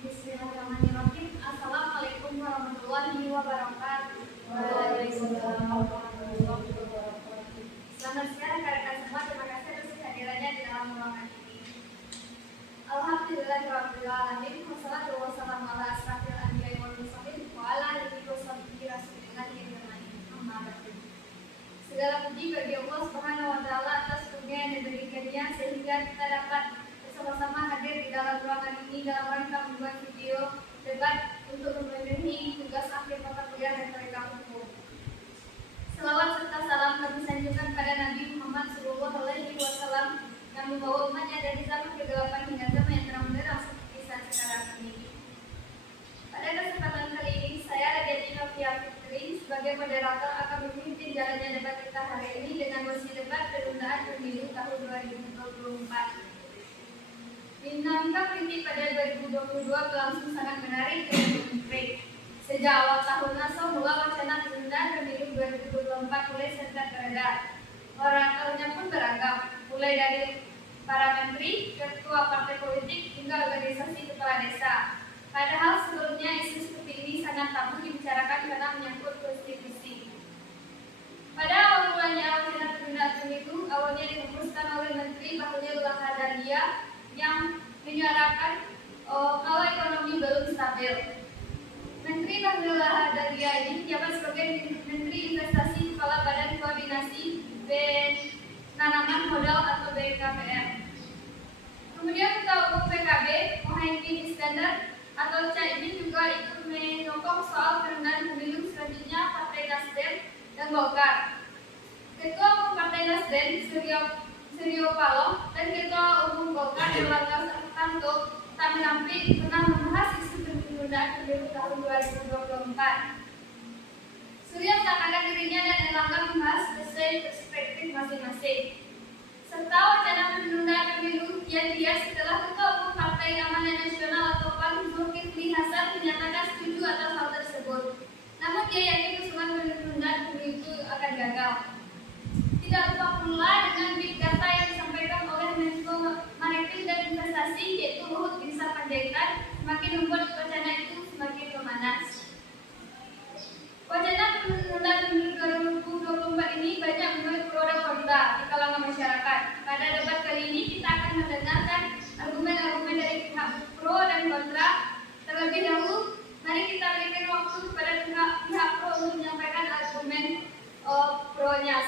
Bismillahirrahmanirrahim. Assalamualaikum warahmatullahi wabarakatuh. Waalaikumsalam warahmatullahi wabarakatuh. Selamat siang rekan-rekan semua. Terima kasih atas kehadirannya di dalam ruangan ini. Alhamdulillahirabbil alamin. Wassalatu wassalamu ala asrofil anbiya'i wal mursalin wa ala alihi washabihi rasulillahi amma ba'du. Segala puji bagi Allah Subhanahu wa taala atas karunia yang diberikannya sehingga kita dapat bersama-sama hadir di dalam ruangan ini dalam rangka membuat video debat untuk memenuhi tugas akhir mata kuliah Retorika Hukum. Selawat serta salam kami sanjungkan pada Nabi Muhammad SAW yang membawa umatnya dari zaman kegelapan hingga zaman yang terang benderang seperti saat sekarang ini. Pada kesempatan kali ini saya Radia Novia Fitri sebagai moderator akan memimpin jalannya debat kita hari ini dengan mosi debat penundaan pemilu tahun 2024. Dinamika politik pada 2022 berlangsung sangat menarik dan menarik. Sejak awal tahun lalu mula wacana penundaan pemilu 2024 mulai serta beredar. Oratornya pun beragam, mulai dari para menteri, ketua partai politik hingga organisasi kepala desa. Padahal sebelumnya isu seperti ini sangat tabu dibicarakan karena menyangkut konstitusi. Pada awal mulanya wacana penundaan pemilu awalnya dirumuskan oleh Menteri Bahlil Lahadalia yang menyuarakan kalau ekonomi belum stabil. Menteri Bahlil Lahadalia ini menjabat sebagai Menteri Investasi Kepala Badan Koordinasi Penanaman Modal atau BKPM. Kemudian Ketua Umum PKB Muhaimin Iskandar atau Caimin juga ikut menyokong soal penundaan pemilu selanjutnya Partai Nasdem dan Golkar. Ketua Umum Partai Nasdem Suryo Paloh dan Ketua Umum Golkar Erlangga Hartarto tak menampik pernah membahas isu penundaan pemilu tahun 2024. Suryo mengatakan dirinya dan Erlangga membahas sesuai perspektif masing-masing. Serta wacana penundaan pemilu kian liar setelah Ketua Umum Partai Amanat Nasional atau PAN Zulkifli Hasan menyatakan setuju atas hal tersebut. Namun dia yakin usulan penundaan pemilu itu akan gagal. Tidak lupa pula dengan big data yang disampaikan oleh Menko Maritim dan Investasi yaitu Luhut Binsar Panjaitan semakin membuat wacana itu semakin memanas. Wacana penundaan pemilu 2024 ini banyak menuai pro dan kontra di kalangan masyarakat. Pada debat kali ini kita akan mendengarkan argumen-argumen dari pihak pro dan kontra. Terlebih dahulu, mari kita berikan waktu kepada pihak pro untuk menyampaikan argumen pro-nya.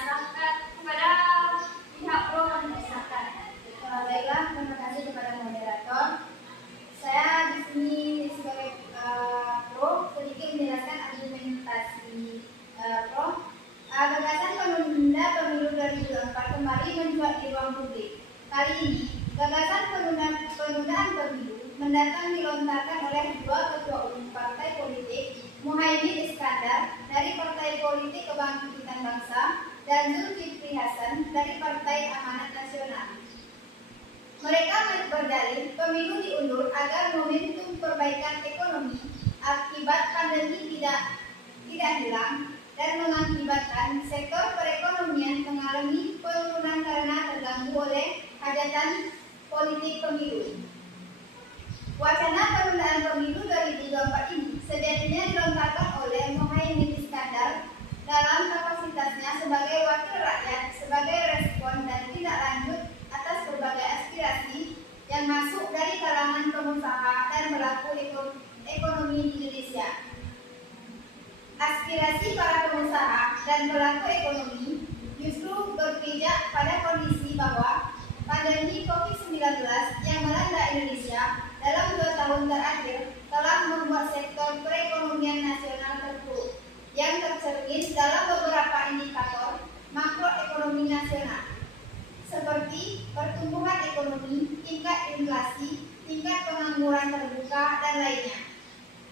Kepada pihak pro mengesahkan. Baiklah, terima kasih kepada moderator. Saya di sini sebagai pro sedikit menjelaskan argumentasi pro. Gagasan penunda pemilu 2024 kembali mencuat di ruang publik. Kali ini, gagasan penundaan pemilu mendatang dilontarkan oleh dua ketua umum partai politik, Muhaimin Iskandar dari Partai Politik Kebangkitan Bangsa dan Zulkifli Hasan dari Partai Amanat Nasional. Mereka berdalih pemilu diundur agar momentum perbaikan ekonomi akibat pandemi tidak hilang dan mengakibatkan sektor perekonomian mengalami penurunan karena terganggu oleh hajatan politik pemilu. Wacana penundaan pemilu 2024 ini sejatinya dilontarkan oleh Muhaimin Iskandar dalam kapasitasnya sebagai wakil rakyat, sebagai respon dan tindak lanjut atas berbagai aspirasi yang masuk dari kalangan pengusaha dan pelaku ekonomi di Indonesia. Aspirasi para pengusaha dan pelaku ekonomi justru berpijak pada kondisi bahwa pandemi COVID-19 yang melanda Indonesia dalam 2 tahun terakhir telah membuat sektor perekonomian nasional terpuruk yang tercermin dalam beberapa indikator makroekonomi nasional seperti pertumbuhan ekonomi, tingkat inflasi, tingkat pengangguran terbuka, dan lainnya.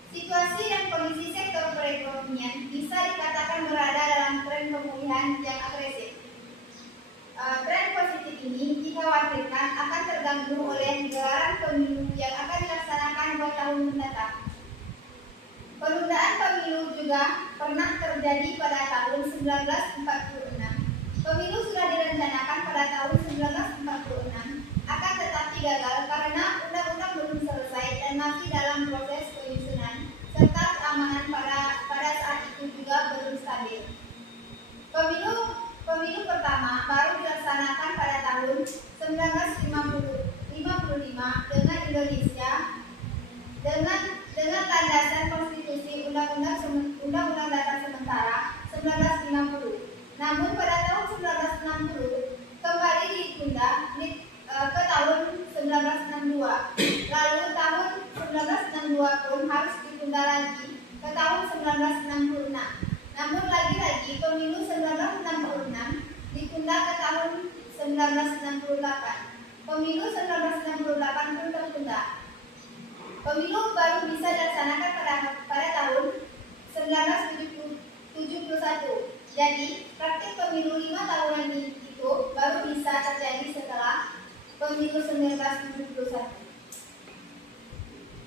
Situasi dan kondisi sektor perekonomian bisa dikatakan berada dalam tren pemulihan yang agresif. Tren positif ini dikhawatirkan akan terganggu oleh gelaran pemilu yang akan dilaksanakan 2 tahun mendatang. Penundaan pemilu juga pernah terjadi pada tahun 1946. Pemilu sudah direncanakan pada tahun 1946, akan tetapi gagal karena undang-undang belum selesai dan masih dalam dalam proses penyusunan serta keamanan pada saat itu juga belum stabil. Pemilu pertama baru dilaksanakan pada tahun 1955 dengan Indonesia dengan landasan konstitusi Undang-Undang Dasar Sementara 1950. Namun pada tahun 1960 kembali ditunda ke tahun 1962. Lalu tahun 1962 pun harus ditunda lagi ke tahun 1966. Namun lagi-lagi pemilu 1966 ditunda ke tahun 1968. Pemilu 1968 pun tertunda. Pemilu baru bisa dilaksanakan pada tahun 1971. Jadi, praktik pemilu 5 tahunan itu baru bisa terjadi setelah pemilu 1971.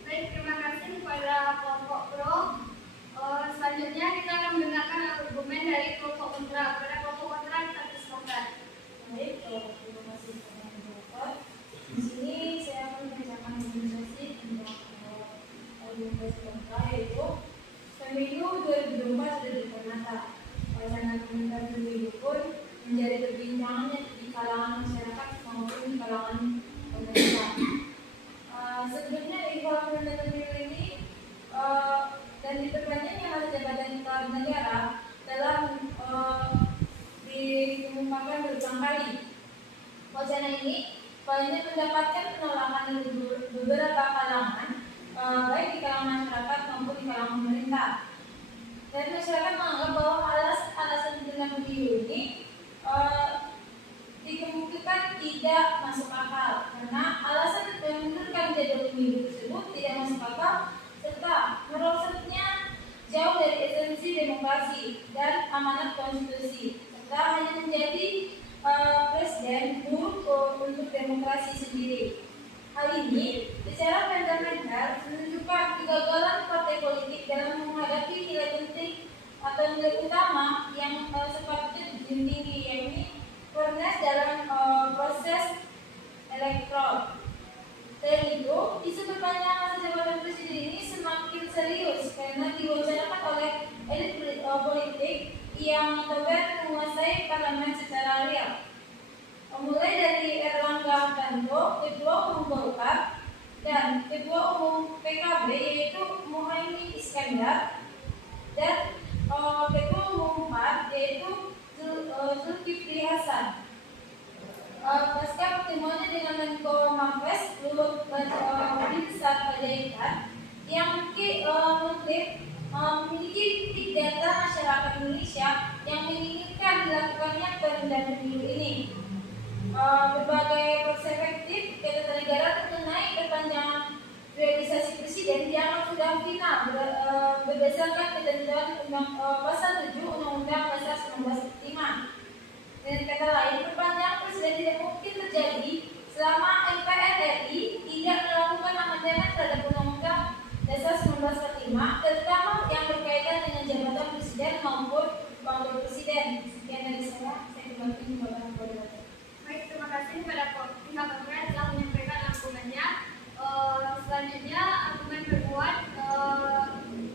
Baik, terima kasih kepada kelompok pro. Selanjutnya kita akan mendengarkan argumen dari kelompok kontra. Pada kelompok kontra kita persilakan. Baik, terima kasih kepada moderator. Di sini saya akan membacakan argumentasi tentang argumentasi kontra, yaitu pemilu 2024 sudah depan mata. Wacana penundaan pemilu pun menjadi perbincangan di kalangan masyarakat maupun di kalangan pemerintah. Sebenarnya ikhwal penundaan pemilu ini dan diperpanjangnya masa jabatan kepala negara telah dikemukakan berulang kali. Wacana ini banyak mendapatkan penolakan dari beberapa kalangan, baik di kalangan masyarakat maupun di kalangan pemerintah. Dan masyarakat menganggap bahwa alasan penundaan pemilu ini dikemukakan tidak masuk akal karena alasan menundurkan jadwal pemilu tersebut tidak masuk akal serta merosotnya jauh dari esensi demokrasi dan amanat konstitusi serta hanya menjadi presiden buruk untuk demokrasi sendiri. Hal ini secara fundamental menunjukkan kegagalan partai politik dalam menghadapi nilai penting atau nilai utama yang sepatutnya dijunjung tinggi, yaitu fairness dalam proses elektoral. Selain itu, isu perpanjangan masa jabatan presiden ini semakin serius karena diwacanakan oleh elit politik yang tegar menguasai parlemen secara real. Mulai dari Erlangga Hartarto, Ketua Umum Golkar, dan Ketua Umum PKB yaitu Muhaimin Iskandar, dan Ketua Umum PAN yaitu Zulkifli Hasan. Pasca pertemuannya dengan Menko Marves Luhut Binsar Panjaitan yang mengklaim memiliki big data masyarakat Indonesia yang menginginkan dilakukannya penundaan pemilu ini. Berbagai perspektif ketatanegaraan mengenai perpanjangan realisasi presiden dianggap sudah final berdasarkan ketentuan pasal 7 Undang-Undang Dasar 1945. Dengan kata lain, perpanjangan presiden tidak mungkin terjadi selama MPR RI tidak melakukan amandemen terhadap Undang-Undang Dasar 1945, terutama yang berkaitan dengan jabatan presiden maupun wakil presiden. Sekian dari saya kembali kepada moderator. Baik, terima kasih kepada pihak terkait telah menyampaikan argumennya. Selanjutnya argumen kedua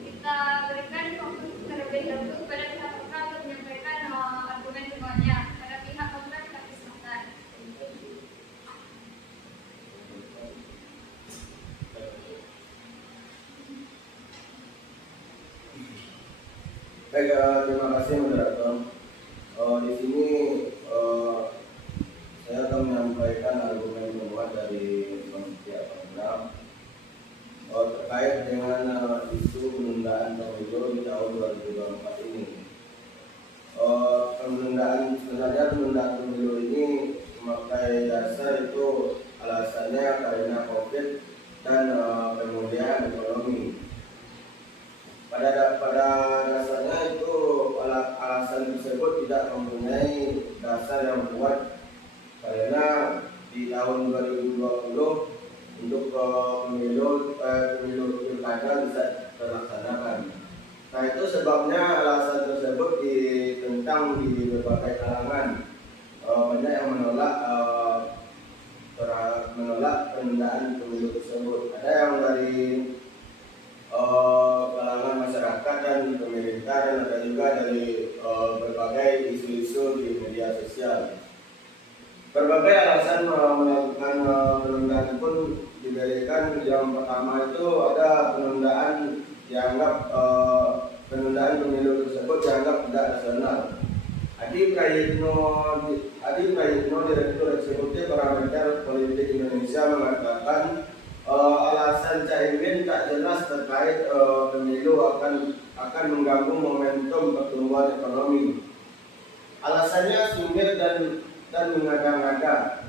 kita berikan waktu terlebih dahulu kepada pihak kontra untuk menyampaikan argumen keduanya. Pada pihak kontra kita persilakan. Baik, terima kasih moderator. Di sini saya akan menyampaikan argumen kedua dari pihak kontra terkait dengan isu penundaan pemilu di tahun 2024 ini. Sebenarnya penundaan pemilu ini memakai dasar itu alasannya karena COVID dan pemulihan ekonomi. Pada dasarnya itu alasan tersebut tidak mempunyai dasar yang kuat karena di tahun 2020 untuk pemilu pilkada bisa terlaksanakan. Nah, itu sebabnya alasan tersebut ditentang di berbagai kalangan. Banyak yang menolak penundaan pemilu tersebut. Ada yang dari pertama itu ada penundaan dianggap penundaan pemilu tersebut dianggap tidak rasional. Adi Prayitno, Direktur Eksekutif Parameter Politik Indonesia mengatakan alasan Caimin tak jelas terkait pemilu akan mengganggu momentum pertumbuhan ekonomi. Alasannya sumir dan mengada-ngada.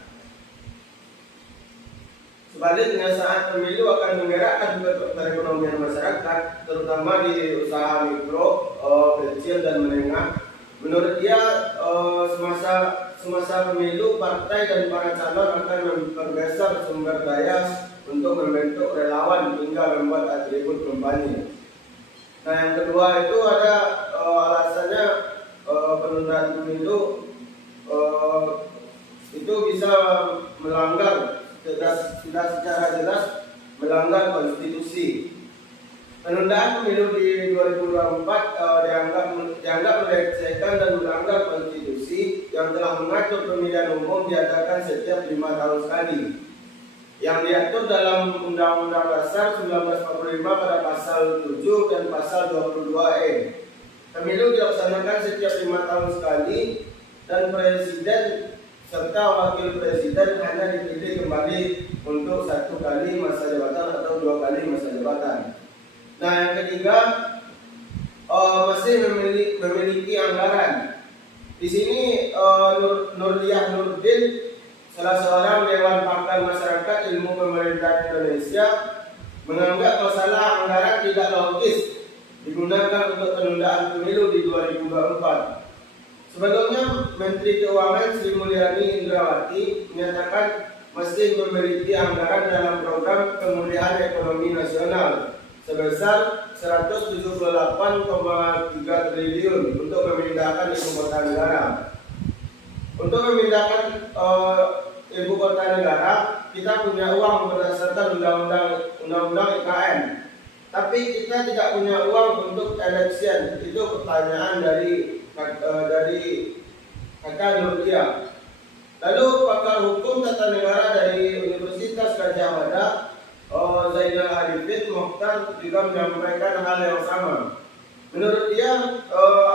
Sebaliknya, saat pemilu akan menggerakkan perekonomian masyarakat, terutama di usaha mikro, kecil dan menengah. Menurut dia, semasa pemilu, partai dan para calon akan mempergeser sumber daya untuk membentuk relawan hingga membuat atribut kampanye. Nah, yang kedua itu ada alasannya penundaan pemilu itu bisa melanggar sudah secara jelas melanggar konstitusi. Penundaan pemilu di 2024 dianggap melecehkan dan melanggar konstitusi yang telah mengatur pemilihan umum diadakan setiap 5 tahun sekali, yang diatur dalam Undang-Undang Dasar 1945 pada pasal 7 dan pasal 22E. Pemilu dilaksanakan setiap 5 tahun sekali dan presiden serta wakil presiden hanya dipilih kembali untuk 1 kali masa jabatan atau 2 kali masa jabatan. Nah, yang ketiga, masih memiliki anggaran. Di sini Nurliah Nurdin, salah seorang Dewan Pakar Masyarakat Ilmu Pemerintahan Indonesia, menganggap masalah anggaran tidak logis digunakan untuk penundaan pemilu di 2024. Sebelumnya, Menteri Keuangan Sri Mulyani Indrawati menyatakan masih memiliki anggaran dalam program pemulihan ekonomi nasional sebesar 178,3 triliun untuk memindahkan ibu kota negara. Untuk memindahkan ibu kota negara, kita punya uang berdasarkan undang-undang IKN. Tapi kita tidak punya uang untuk election. Itu pertanyaan dari kakak Nurlia. Lalu pakar hukum tata negara dari Universitas Gadjah Mada, Zainal Arifin Mokhtar, juga menyampaikan hal yang sama. Menurut dia,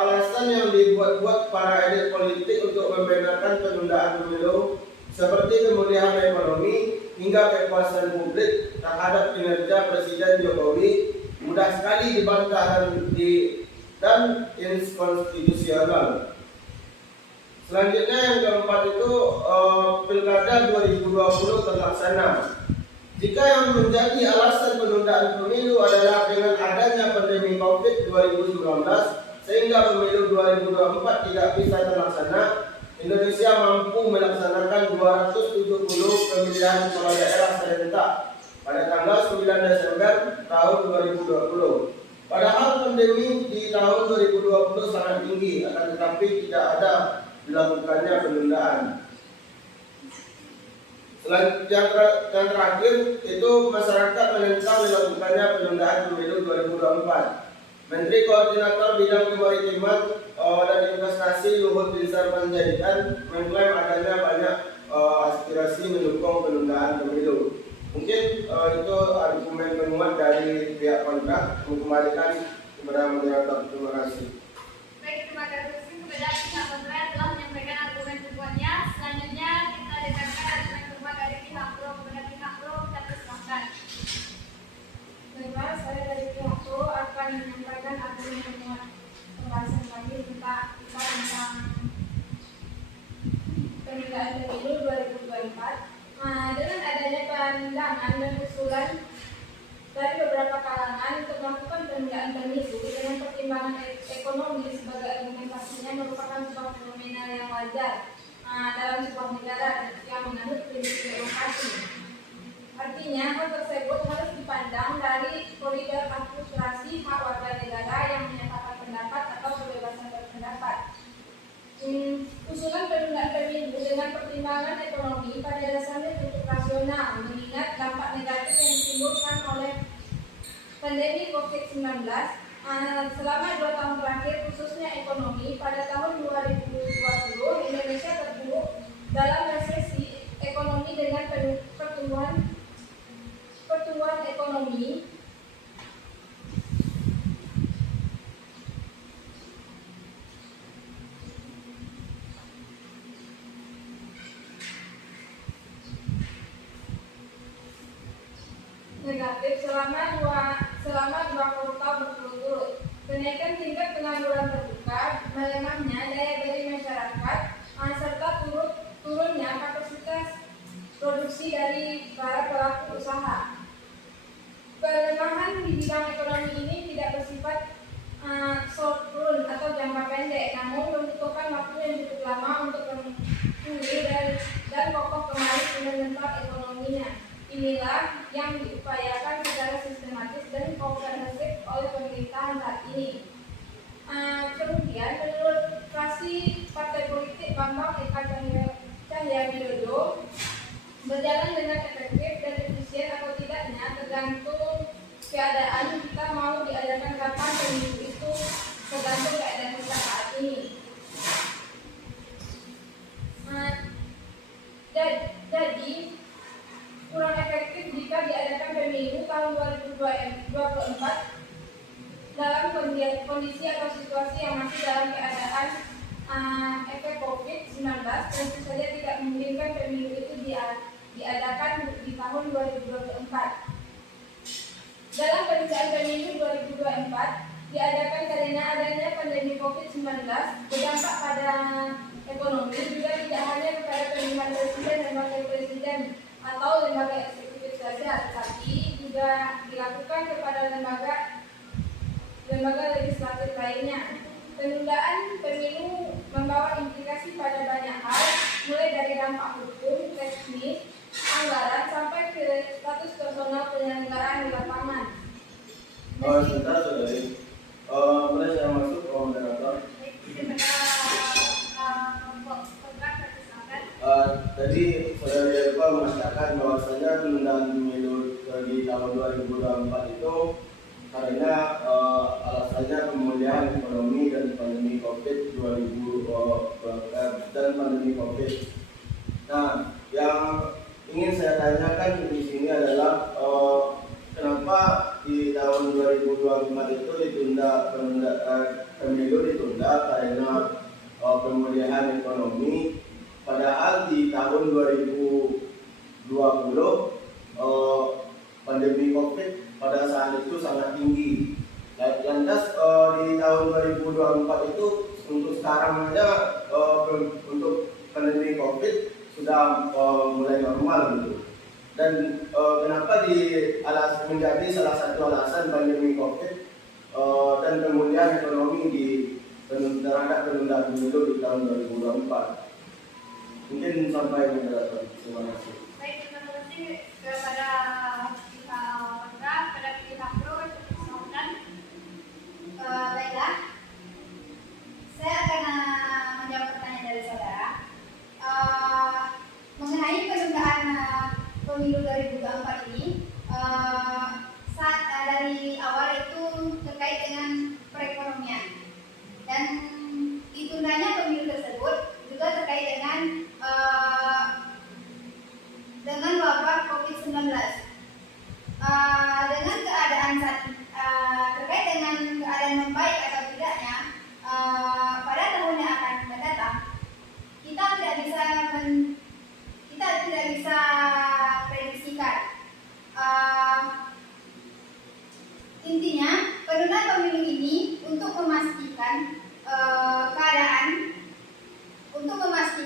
alasan yang dibuat-buat para elit politik untuk membenarkan penundaan pemilu seperti pemulihan ekonomi hingga kepuasan publik terhadap kinerja Presiden Jokowi mudah sekali dibantah dan inkonstitusional. Selanjutnya yang keempat itu Pilkada 2020 terlaksana. Jika yang menjadi alasan penundaan pemilu adalah dengan adanya pandemi COVID 2019 sehingga pemilu 2024 tidak bisa terlaksana, Indonesia mampu melaksanakan 270 pemilihan kepala daerah serentak pada tanggal 9 Desember tahun 2020. Padahal pandemi di tahun 2020 sangat tinggi, akan tetapi tidak ada dilakukannya penundaan. Yang terakhir itu masyarakat menentang dilakukannya penundaan pemilu 2024. Menteri Koordinator Bidang Kemaritiman dan Investasi Luhut Binsar Panjaitan mengklaim adanya banyak aspirasi mendukung penundaan pemilu. Mungkin itu argumen penguat dari pihak kontrak. Kembalikan kepada moderator. Terima kasih. Baik, terima kasih kepada pihak kontrak telah menyampaikan argumen penguatnya. Selanjutnya kita dengarkan argumen penguat dari pihak pro. Kepada pihak pro kita persilahkan. Baiklah, saya dari pihak pro akan menyampaikan argumen penguat pembahasan kami tentang penundaan pemilu 2024. Dengan adanya pandangan dan usulan dari beberapa kalangan untuk melakukan penundaan pemilu dengan pertimbangan ekonomi sebagai argumentasinya merupakan sebuah fenomena yang wajar dalam sebuah negara yang menganut prinsip demokrasi. Artinya, hal tersebut harus dipandang dari koridor akulturasi hak warga negara yang menyatakan pendapat atau kebebasan berpendapat. Usulan penundaan pemilu dengan pertimbangan ekonomi pada dasarnya cukup rasional, mengingat dampak negatif yang ditimbulkan oleh pandemi COVID-19 selama 2 tahun terakhir, khususnya ekonomi. Pada tahun 2020, Indonesia terpuruk dalam resesi ekonomi dengan pertumbuhan ekonomi selama 2 kuartal berturut-turut. Kenaikan tingkat pengangguran terbuka, melemahnya daya beli masyarakat, serta turunnya kapasitas produksi dari para pelaku usaha. Pelemahan di bidang ekonomi ini tidak bersifat short run atau jangka pendek, namun membutuhkan waktu yang cukup lama untuk memulih dan kokoh kembali mengenal ekonominya. Inilah yang diupayakan secara sistematis dan komprehensif oleh pemerintahan saat ini. Kemudian menurut fraksi Partai Politik Bambang Eka Cahyawidodo, berjalan dengan efektif dan efisien atau tidaknya tergantung keadaan kita mau diadakan kapan pemilu itu, tergantung keadaan kita saat ini. Jadi kurang efektif jika diadakan pemilu tahun 2024 dalam kondisi atau situasi yang masih dalam keadaan efek COVID-19. Tentu saja tidak memungkinkan pemilu itu diadakan di tahun 2024. Dalam penundaan pemilu 2024 diadakan karena adanya pandemi COVID-19 berdampak pada ekonomi, juga tidak hanya kepada pemilihan presiden dan wakil presiden atau lembaga eksekutif saja, tetapi juga dilakukan kepada lembaga legislatif lainnya. Penundaan pemilu membawa implikasi pada banyak hal, mulai dari dampak hukum, teknis, anggaran, sampai ke status personal penyelenggaraan di lapangan. Sebentar saudari, boleh saya masuk ke moderator? Tadi saudari Elva mengatakan bahwasanya penundaan pemilu di tahun 2024 itu karena alasannya pemulihan ekonomi dan pandemi COVID-20 dan pandemi COVID. Nah, yang ingin saya tanyakan di sini adalah kenapa di tahun 2024 itu pemilu ditunda karena pemulihan ekonomi, padahal di tahun 2020 pandemi COVID pada saat itu sangat tinggi. Lantas di tahun 2024 itu untuk sekarang aja untuk pandemi COVID sudah mulai normal gitu. Dan kenapa menjadi salah satu alasan pandemi COVID dan pemulihan ekonomi terhadap penundaan pemilu di tahun 2024? Mungkin sampai moderator. Terima kasih. Baik, terima kasih kepada pihak kontra, pada pihak pro, dan Baiklah, saya akan menjawab pertanyaan dari saudara mengenai penundaan pemilu 2024 ini. Saat dari awal itu terkait dengan perekonomian, dan ditundanya pemilu tersebut juga terkait dengan wabah COVID-19. Dengan keadaan terkait dengan keadaan membaik atau tidaknya pada tahun yang akan mendatang, kita tidak bisa prediksikan. Intinya, penundaan pemilu ini untuk memastikan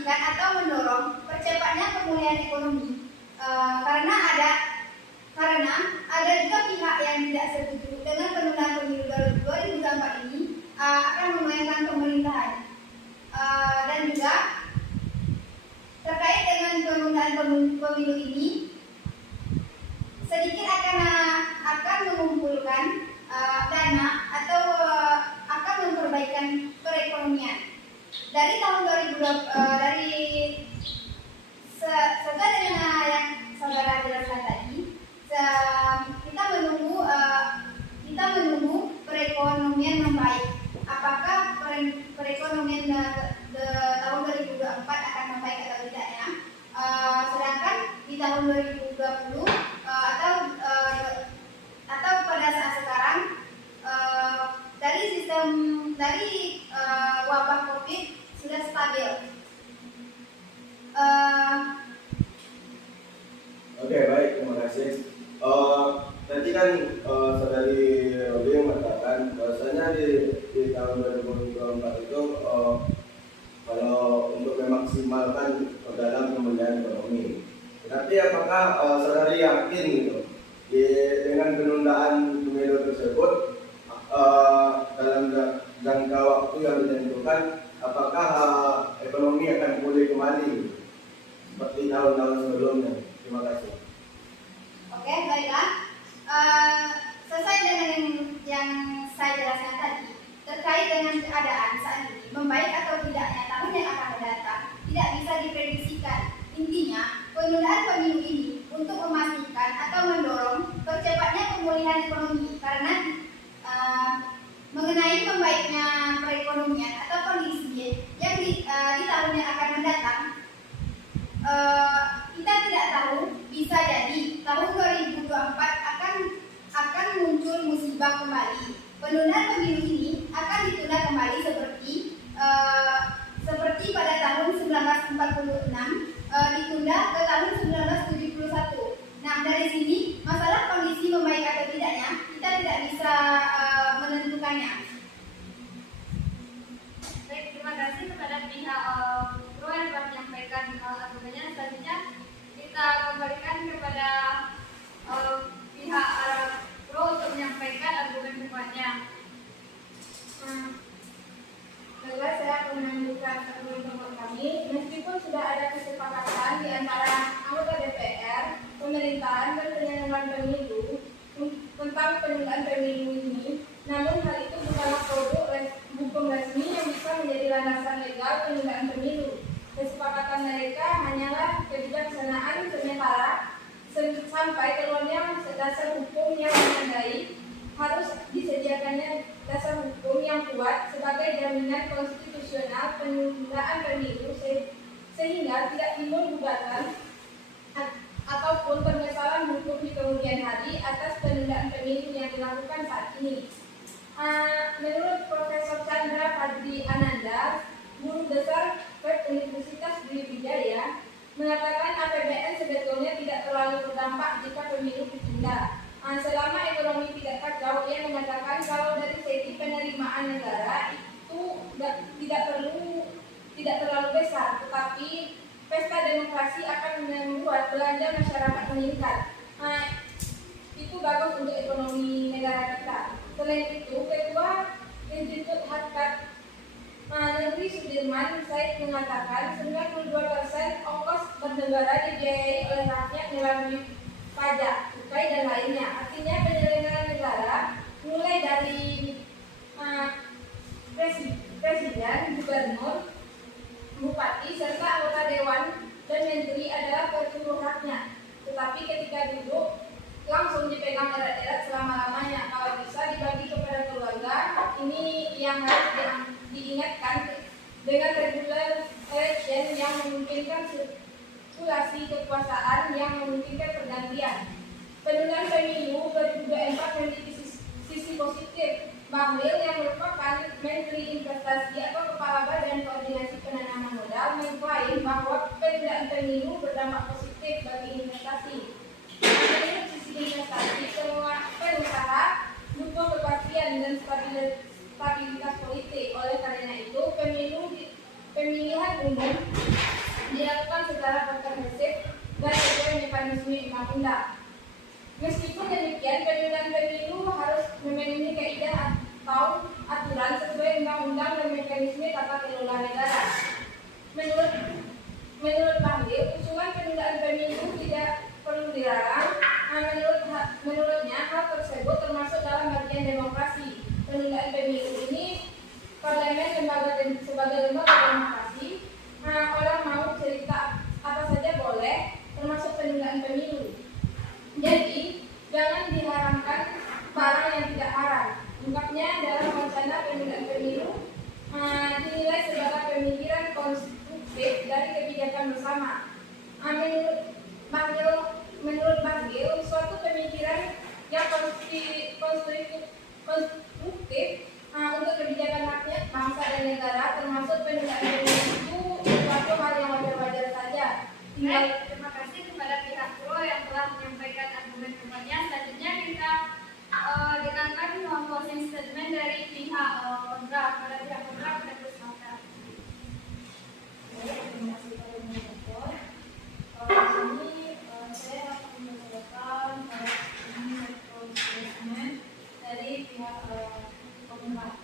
atau mendorong percepatnya pemulihan ekonomi, karena ada juga pihak yang tidak setuju dengan penundaan pemilu 2024 ini akan memainkan pemerintahan, dan juga terkait dengan penundaan pemilu ini sedikit akan mengumpulkan dana atau akan memperbaikan perekonomian. Dari tahun 2020 sesuai dengan yang saudara jelaskan tadi, kita menunggu perekonomian membaik. Apakah perekonomian tahun 2024 akan membaik atau tidaknya? Sedangkan di tahun 2020 atau pada saat sekarang, dari wabah COVID sudah stabil. Oke, baik, terima kasih. saudari Robi mengatakan bahwasanya di tahun 2024 itu kalau untuk memaksimalkan dalam pemulihan ekonomi. Tapi apakah saudari yakin gitu dengan penundaan pemilu tersebut dalam jangka waktu yang ditentukan, apakah ekonomi akan pulih kembali seperti tahun-tahun sebelumnya? Terima kasih. Oke, baiklah. Selesai dengan yang saya jelaskan tadi terkait dengan keadaan saat ini, membaik atau tidaknya tahun yang akan mendatang tidak bisa diprediksikan. Intinya, penundaan pemilu ini untuk memastikan atau mendorong percepatnya pemulihan ekonomi karena mengenai membaiknya perekonomian atau kondisi yang di tahun yang akan mendatang, kita tidak tahu, bisa jadi tahun 2024 akan muncul musibah kembali. Penundaan pemilu ini akan ditunda kembali seperti pada tahun 1946 ditunda ke tahun 1971. Nah, dari sini masalah kondisi membaik atau tidaknya kita tidak bisa menentukannya. Baik, terima kasih kepada pihak pro yang telah menyampaikan argumennya. Selanjutnya kita kembalikan kepada pihak pro untuk menyampaikan argumen depannya. Baiklah, saya akan melanjutkan argumen kami. Meskipun sudah ada kesepakatan di antara anggota DPR, pemerintahan dan penyelenggara pemilu tentang penundaan pemilu ini, namun hal itu bukanlah produk hukum resmi yang bisa menjadi landasan legal penundaan pemilu. Kesepakatan mereka hanyalah kebijaksanaan sementara sampai keluarnya dasar hukum yang memadai. Harus disediakannya dasar hukum yang kuat sebagai jaminan konstitusional penundaan pemilu sehingga tidak timbul gugatan ataupun permasalahan hukum di kemudian hari atas penundaan pemilu yang dilakukan saat ini. Menurut Profesor Chandra Fadli Ananda, Guru Besar Universitas Brawijaya, mengatakan APBN sebetulnya tidak terlalu berdampak jika pemilu ditunda. Selama ekonomi tidak kacau, ia mengatakan kalau dari segi penerimaan negara itu tidak terlalu besar, tetapi pesta demokrasi akan membuat belanja masyarakat meningkat. Itu bagus untuk ekonomi negara kita. Selain itu, Ketua Institut Harkat Negeri Sudirman Said mengatakan 92% ongkos bernegara dibiayai oleh rakyat melalui pajak, cukai dan lainnya. Artinya penyelenggaraan negara mulai dari presiden, gubernur, bupati serta anggota dewan dan menteri adalah petugas rakyat. Tetapi ketika duduk langsung dipegang erat-erat selama-lamanya. Kalau bisa dibagi kepada keluarga. Ini yang harus diingatkan dengan regular election yang memungkinkan sirkulasi kekuasaan yang memungkinkan pergantian. Penundaan pemilu 2024 memiliki sisi positif. Bahlil yang merupakan Menteri Investasi atau Kepala Badan Koordinasi Penanaman Modal mengklaim bahwa penundaan pemilu berdampak positif bagi investasi. Menurut sisi investasi, semua pengusaha butuh kepastian dan stabilitas politik. Oleh karena itu, pemilihan umum dilakukan secara komprehensif dan sesuai mekanisme undang-undang. Meskipun demikian, penundaan pemilu harus memenuhi kaidah atau aturan sesuai undang-undang dan mekanisme tata kelola negara. Menurut Bahlil, usulan penundaan pemilu tidak perlu dilarang. Menurutnya, hal tersebut termasuk dalam bagian demokrasi. Penundaan pemilu ini parlemen sebagai lembaga demokrasi. Orang mau cerita apa saja boleh, termasuk penundaan pemilu. Jadi, jangan diharamkan barang yang tidak haram. Ungkapnya dalam wacana penundaan pemilu dinilai sebagai pemikiran konstruktif dari kebijakan bersama. Menurut Bahlil, suatu pemikiran yang konstruktif untuk kebijakan rakyat, bangsa dan negara, termasuk penundaan pemilu itu suatu hal yang wajar-wajar saja. Terima kasih kepada pihak pro yang telah menyampaikan argumen-argumennya. Selanjutnya kita dari pihak pemerintah.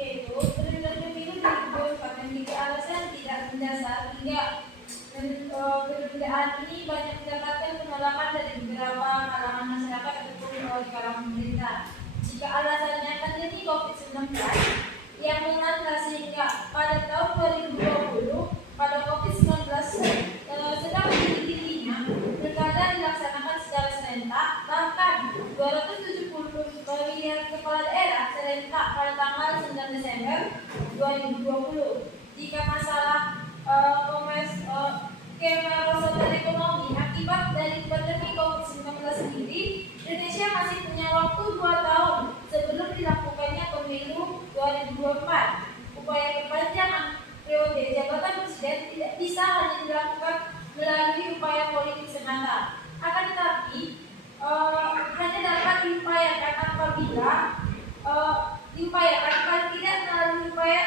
Yaitu penundaan pemilu dibuat pada 3 alasan tidak mendasar hingga penundaan ini banyak mendapatkan penolakan dari beberapa kalangan masyarakat ataupun di kalangan pemerintah. Jika alasannya pandemi COVID-19 yang melanda sehingga pada tahun 2020 pada COVID-19 sedang tinggi-tingginya pilkada dilaksanakan secara serentak, bahkan 270 pemilihan kepala daerah serentak pada tanggal 9 Desember 2020. Jika masalah kemerosotan ekonomi akibat dari pandemi COVID-19 sendiri, Indonesia masih punya waktu 2 tahun sebelum dilakukannya pemilu 2024. Upaya perpanjangan periode jabatan presiden tidak bisa hanya dilakukan melalui upaya politik semata. Akan tetapi hanya dapat diupayakan apabila paling tidak melalui upaya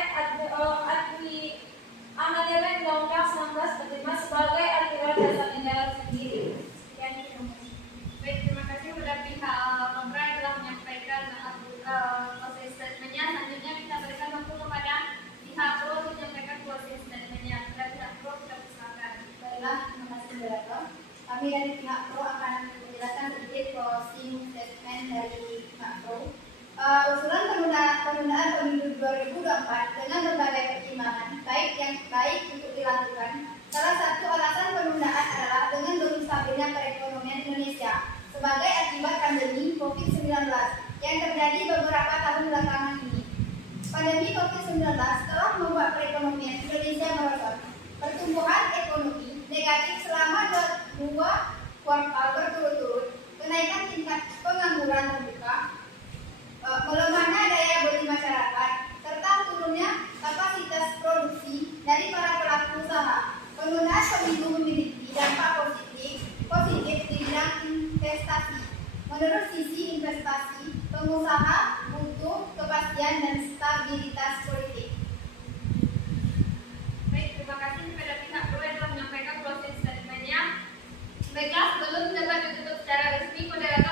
amandemen Undang-Undang 1945 sebagai aturan dasar negara sendiri. Sekian, terima kasih. Baik, terima kasih kepada pihak Kontra yang telah menyampaikan closing statement-nya. Selanjutnya kita berikan waktu kepada pihak Pro untuk menyampaikan closing statement-nya. Kepada pihak Pro, kita persilakan. Baiklah, terima kasih moderator. Kami dari pihak Pro akan menjelaskan sedikit closing statement dari pihak Pro. Usulan penundaan pemilu 2024 dengan berbagai pertimbangan baik untuk dilakukan. Salah satu alasan penundaan adalah dengan belum stabilnya perekonomian Indonesia sebagai akibat pandemi COVID-19 yang terjadi beberapa tahun belakangan ini. Pandemi COVID-19 telah membuat perekonomian Indonesia merosot. Pertumbuhan ekonomi negatif selama 2 kuartal berturut-turut, kenaikan tingkat pengangguran terbuka, melemahnya daya beli masyarakat, serta turunnya kapasitas produksi dari para pelaku usaha. Penundaan pemilu memiliki dampak positif di bidang investasi. Menurut sisi investasi, pengusaha butuh kepastian dan stabilitas politik. Baik, terima kasih kepada pihak Pro yang telah menyampaikan closing statement-nya. Baiklah, sebelum dapat ditutup secara resmi, moderator